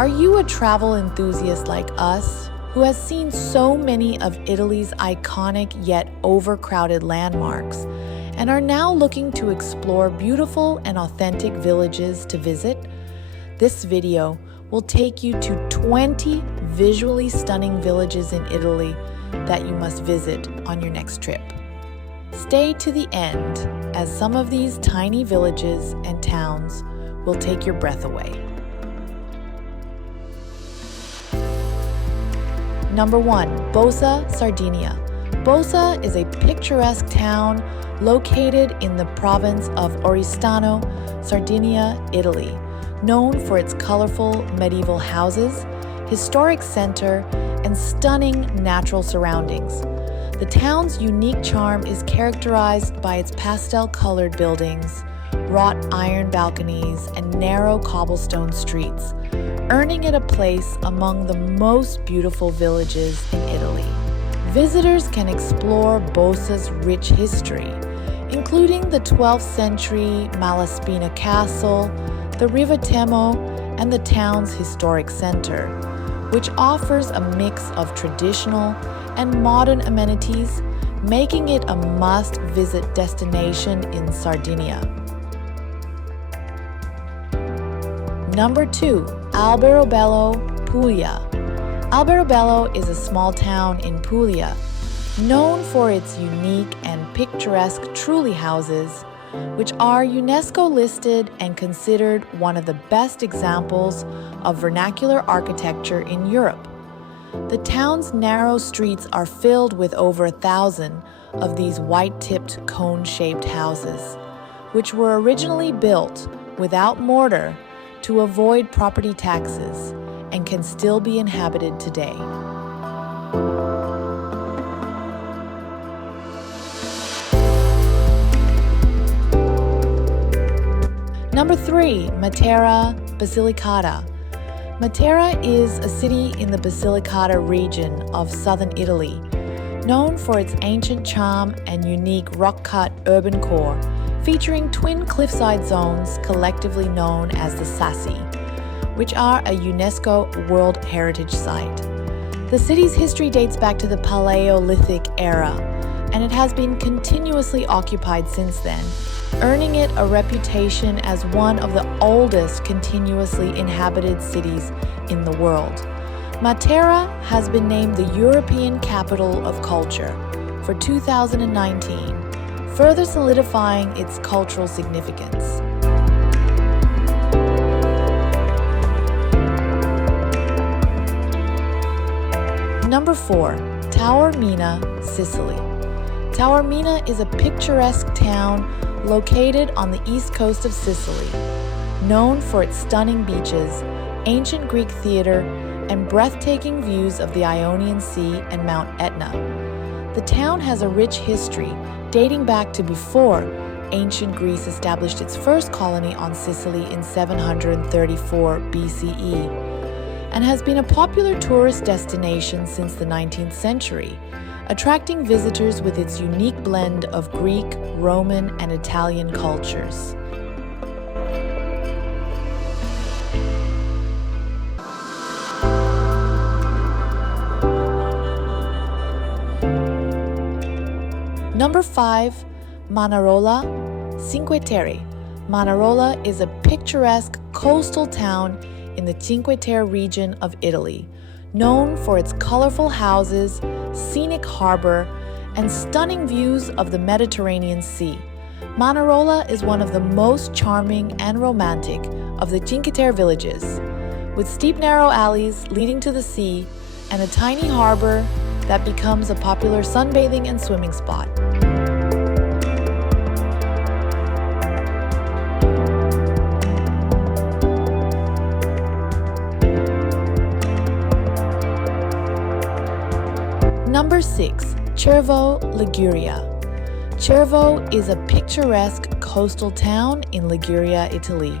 Are you a travel enthusiast like us who has seen so many of Italy's iconic yet overcrowded landmarks and are now looking to explore beautiful and authentic villages to visit? This video will take you to 20 visually stunning villages in Italy that you must visit on your next trip. Stay to the end, as some of these tiny villages and towns will take your breath away. Number 1, Bosa, Sardinia. Bosa is a picturesque town located in the province of Oristano, Sardinia, Italy, known for its colorful medieval houses, historic center, and stunning natural surroundings. The town's unique charm is characterized by its pastel-colored buildings, wrought iron balconies, and narrow cobblestone streets, earning it a place among the most beautiful villages in Italy. Visitors can explore Bosa's rich history, including the 12th century Malaspina Castle, the Riva Temo, and the town's historic center, which offers a mix of traditional and modern amenities, making it a must-visit destination in Sardinia. Number 2, Alberobello, Puglia. Alberobello is a small town in Puglia, known for its unique and picturesque trulli houses, which are UNESCO listed and considered one of the best examples of vernacular architecture in Europe. The town's narrow streets are filled with over 1,000 of these white-tipped cone-shaped houses, which were originally built without mortar to avoid property taxes and can still be inhabited today. Number 3, Matera, Basilicata. Matera is a city in the Basilicata region of southern Italy, known for its ancient charm and unique rock-cut urban core, featuring twin cliffside zones collectively known as the Sassi, which are a UNESCO World Heritage Site. The city's history dates back to the Paleolithic era, and it has been continuously occupied since then, earning it a reputation as one of the oldest continuously inhabited cities in the world. Matera has been named the European Capital of Culture for 2019, further solidifying its cultural significance. Number 4, Taormina, Sicily. Taormina is a picturesque town located on the east coast of Sicily, known for its stunning beaches, ancient Greek theater, and breathtaking views of the Ionian Sea and Mount Etna. The town has a rich history dating back to before ancient Greece established its first colony on Sicily in 734 BCE, and has been a popular tourist destination since the 19th century, attracting visitors with its unique blend of Greek, Roman, and Italian cultures. Number 5, Manarola, Cinque Terre. Manarola is a picturesque coastal town in the Cinque Terre region of Italy, known for its colorful houses, scenic harbor, and stunning views of the Mediterranean Sea. Manarola is one of the most charming and romantic of the Cinque Terre villages, with steep narrow alleys leading to the sea and a tiny harbor that becomes a popular sunbathing and swimming spot. Number 6, Cervo, Liguria. Cervo is a picturesque coastal town in Liguria, Italy,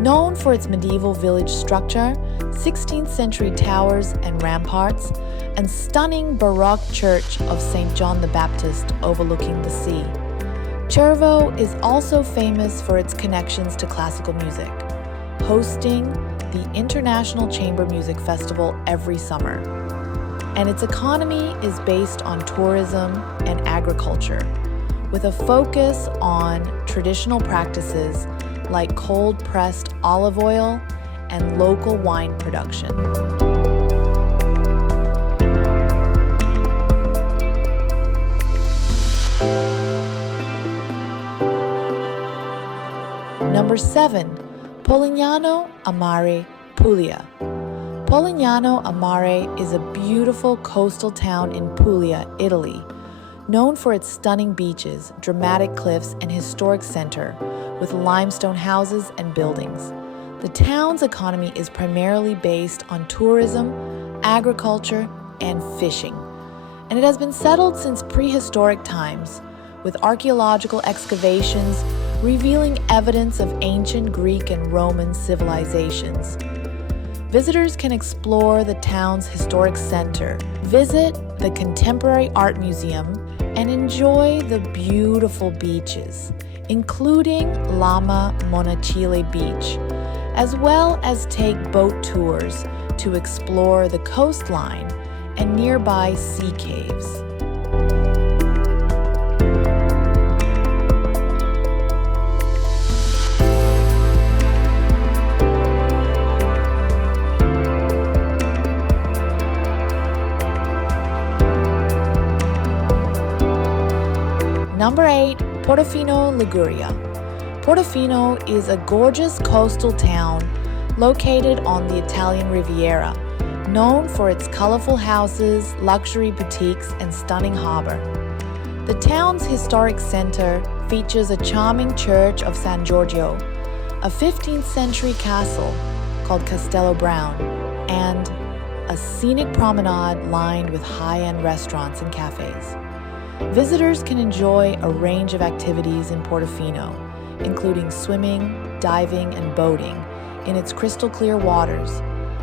known for its medieval village structure, 16th century towers and ramparts, and stunning Baroque church of St. John the Baptist overlooking the sea. Cervo is also famous for its connections to classical music, hosting the International Chamber Music Festival every summer. And its economy is based on tourism and agriculture, with a focus on traditional practices like cold-pressed olive oil and local wine production. Number 7, Polignano a Mare, Puglia. Polignano a Mare is a beautiful coastal town in Puglia, Italy, known for its stunning beaches, dramatic cliffs, and historic center with limestone houses and buildings. The town's economy is primarily based on tourism, agriculture, and fishing, and it has been settled since prehistoric times, with archaeological excavations revealing evidence of ancient Greek and Roman civilizations. Visitors can explore the town's historic center, visit the Contemporary Art Museum, and enjoy the beautiful beaches, including Lama Monachile Beach, as well as take boat tours to explore the coastline and nearby sea caves. Number 8, Portofino, Liguria. Portofino is a gorgeous coastal town located on the Italian Riviera, known for its colorful houses, luxury boutiques, and stunning harbor. The town's historic center features a charming church of San Giorgio, a 15th century castle called Castello Brown, and a scenic promenade lined with high-end restaurants and cafes. Visitors can enjoy a range of activities in Portofino, including swimming, diving, and boating in its crystal clear waters,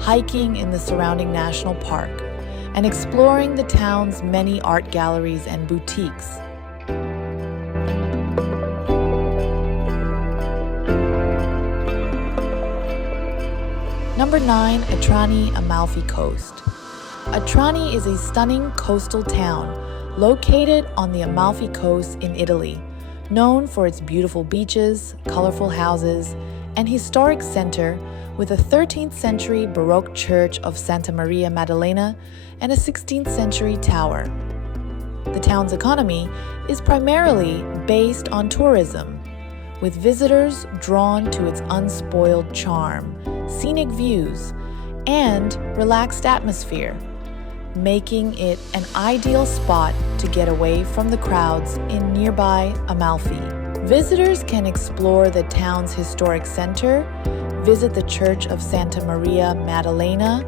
hiking in the surrounding national park, and exploring the town's many art galleries and boutiques. Number 9, Atrani, Amalfi Coast. Atrani is a stunning coastal town located on the Amalfi Coast in Italy, known for its beautiful beaches, colorful houses, and historic center with a 13th century Baroque church of Santa Maria Maddalena and a 16th century tower. The town's economy is primarily based on tourism, with visitors drawn to its unspoiled charm, scenic views, and relaxed atmosphere, making it an ideal spot to get away from the crowds in nearby Amalfi. Visitors can explore the town's historic center, visit the Church of Santa Maria Maddalena,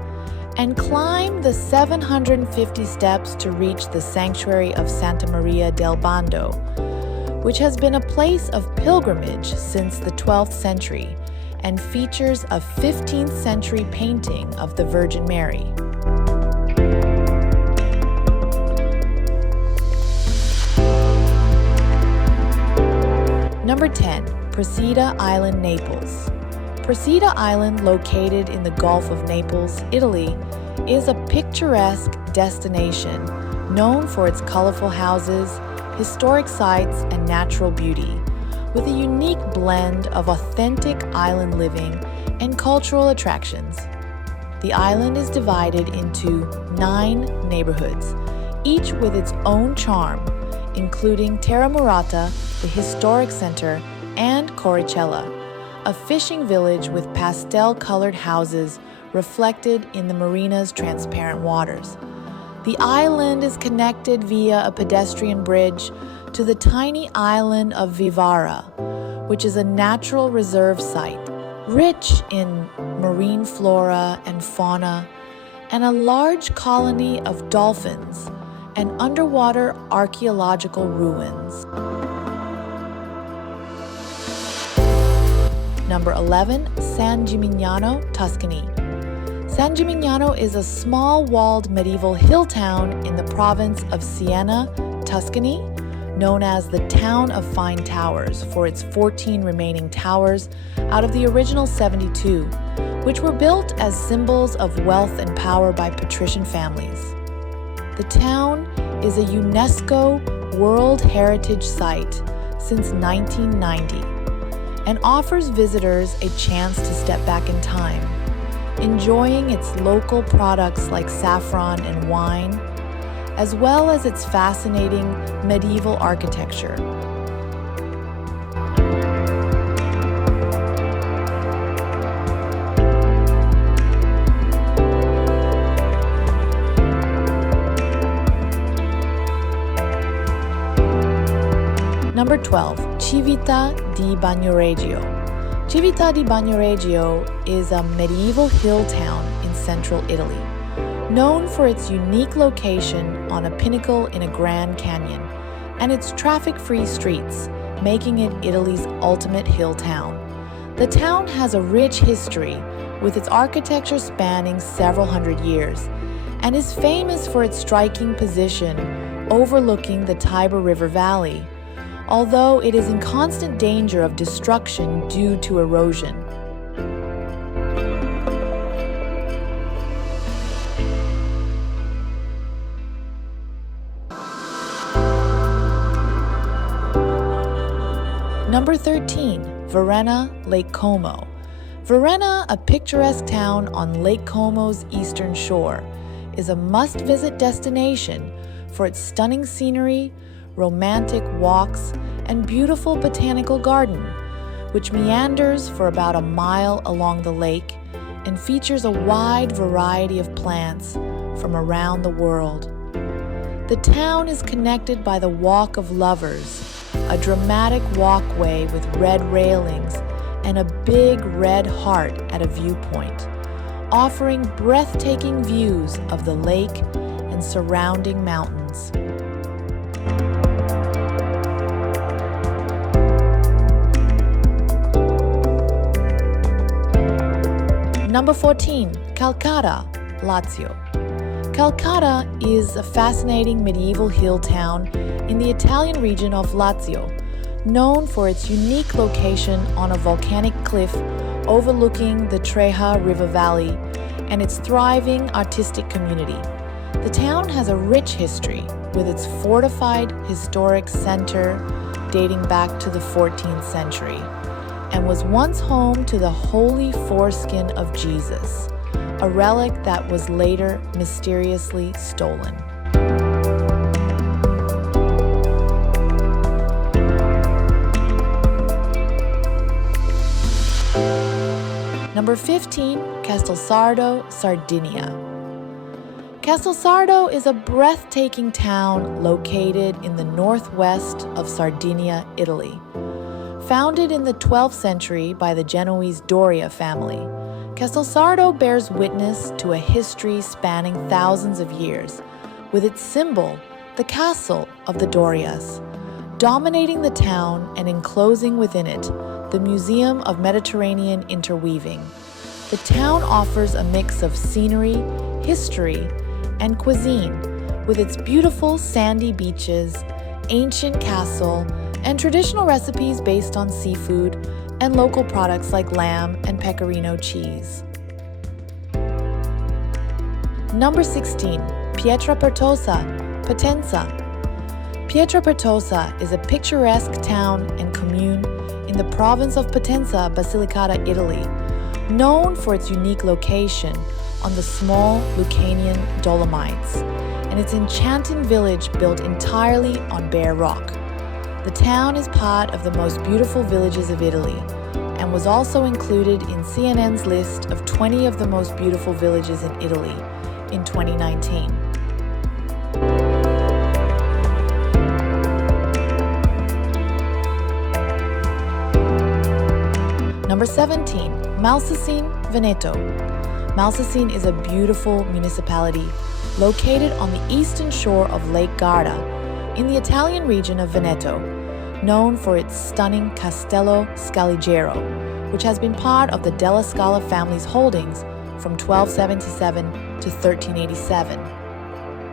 and climb the 750 steps to reach the Sanctuary of Santa Maria del Bando, which has been a place of pilgrimage since the 12th century and features a 15th century painting of the Virgin Mary. Number 10, Procida Island, Naples. Procida Island, located in the Gulf of Naples, Italy, is a picturesque destination known for its colorful houses, historic sites, and natural beauty, with a unique blend of authentic island living and cultural attractions. The island is divided into 9 neighborhoods, each with its own charm, including Terra Murata, the historic center, and Coricella, a fishing village with pastel-colored houses reflected in the marina's transparent waters. The island is connected via a pedestrian bridge to the tiny island of Vivara, which is a natural reserve site, rich in marine flora and fauna, and a large colony of dolphins and underwater archaeological ruins. Number 11, San Gimignano, Tuscany. San Gimignano is a small walled medieval hill town in the province of Siena, Tuscany, known as the Town of Fine Towers for its 14 remaining towers out of the original 72, which were built as symbols of wealth and power by patrician families. The town is a UNESCO World Heritage Site since 1990 and offers visitors a chance to step back in time, enjoying its local products like saffron and wine, as well as its fascinating medieval architecture. Number 12, Civita di Bagnoregio. Civita di Bagnoregio is a medieval hill town in central Italy, known for its unique location on a pinnacle in a Grand Canyon and its traffic-free streets, making it Italy's ultimate hill town. The town has a rich history, with its architecture spanning several hundred years, and is famous for its striking position overlooking the Tiber River Valley, although it is in constant danger of destruction due to erosion. Number 13, Varenna, Lake Como. Varenna, a picturesque town on Lake Como's eastern shore, is a must-visit destination for its stunning scenery, romantic walks, and beautiful botanical garden, which meanders for about a mile along the lake and features a wide variety of plants from around the world. The town is connected by the Walk of Lovers, a dramatic walkway with red railings and a big red heart at a viewpoint, offering breathtaking views of the lake and surrounding mountains. Number 14, Calcata, Lazio. Calcata is a fascinating medieval hill town in the Italian region of Lazio, known for its unique location on a volcanic cliff overlooking the Treja River Valley and its thriving artistic community. The town has a rich history, with its fortified historic center dating back to the 14th century, and was once home to the Holy Foreskin of Jesus, a relic that was later mysteriously stolen. Number 15, Castelsardo, Sardinia. Castelsardo is a breathtaking town located in the northwest of Sardinia, Italy. Founded in the 12th century by the Genoese Doria family, Castelsardo bears witness to a history spanning thousands of years, with its symbol, the castle of the Dorias, dominating the town and enclosing within it the Museum of Mediterranean Interweaving. The town offers a mix of scenery, history, and cuisine, with its beautiful sandy beaches, ancient castle, and traditional recipes based on seafood and local products like lamb and pecorino cheese. Number 16, Pietrapertosa, Potenza. Pietrapertosa is a picturesque town and commune in the province of Potenza, Basilicata, Italy, known for its unique location on the small Lucanian Dolomites and its enchanting village built entirely on bare rock. The town is part of the most beautiful villages of Italy and was also included in CNN's list of 20 of the most beautiful villages in Italy in 2019. Number 17, Malsacene, Veneto. Malsacene is a beautiful municipality located on the eastern shore of Lake Garda in the Italian region of Veneto, known for its stunning Castello Scaligero, which has been part of the Della Scala family's holdings from 1277 to 1387.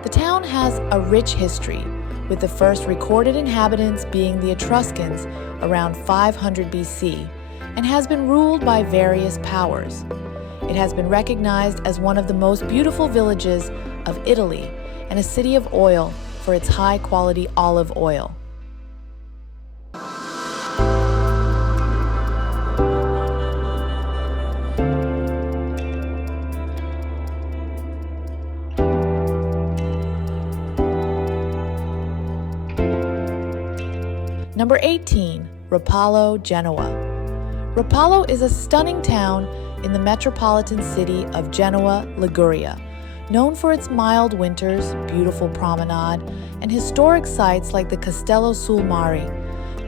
The town has a rich history, with the first recorded inhabitants being the Etruscans around 500 BC, and has been ruled by various powers. It has been recognized as one of the most beautiful villages of Italy and a city of oil for its high-quality olive oil. Number 18, Rapallo, Genoa. Rapallo is a stunning town in the metropolitan city of Genoa, Liguria, known for its mild winters, beautiful promenade, and historic sites like the Castello sul Mare,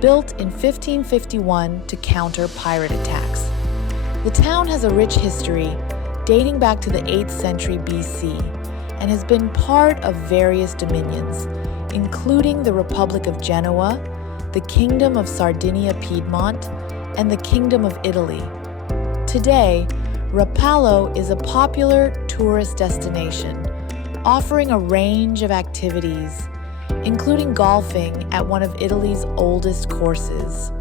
built in 1551 to counter pirate attacks. The town has a rich history dating back to the 8th century BC and has been part of various dominions, including the Republic of Genoa, the Kingdom of Sardinia-Piedmont, and the Kingdom of Italy. Today, Rapallo is a popular tourist destination, offering a range of activities, including golfing at one of Italy's oldest courses.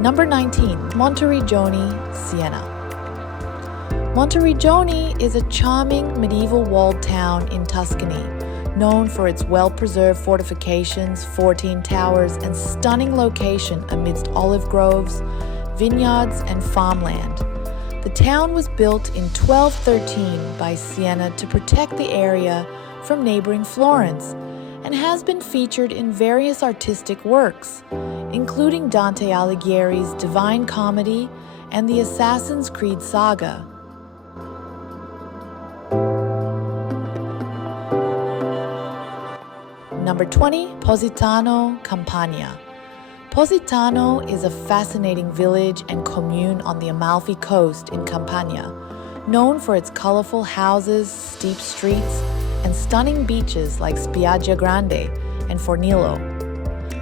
Number 19, Monteriggioni, Siena. Monteriggioni is a charming medieval walled town in Tuscany, known for its well-preserved fortifications, 14 towers, and stunning location amidst olive groves, vineyards, and farmland. The town was built in 1213 by Siena to protect the area from neighboring Florence, and has been featured in various artistic works, including Dante Alighieri's Divine Comedy and the Assassin's Creed saga. Number 20, Positano, Campania. Positano is a fascinating village and commune on the Amalfi Coast in Campania, known for its colorful houses, steep streets, and stunning beaches like Spiaggia Grande and Fornillo.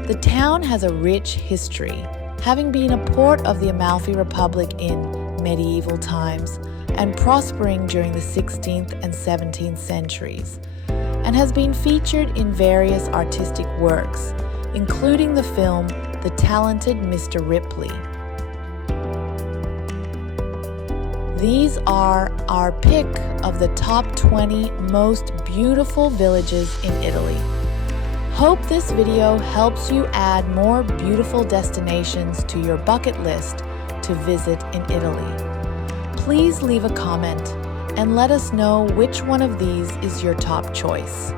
The town has a rich history, having been a port of the Amalfi Republic in medieval times and prospering during the 16th and 17th centuries, and has been featured in various artistic works, including the film The Talented Mr. Ripley. These are our pick of the top 20 most beautiful villages in Italy. Hope this video helps you add more beautiful destinations to your bucket list to visit in Italy. Please leave a comment and let us know which one of these is your top choice.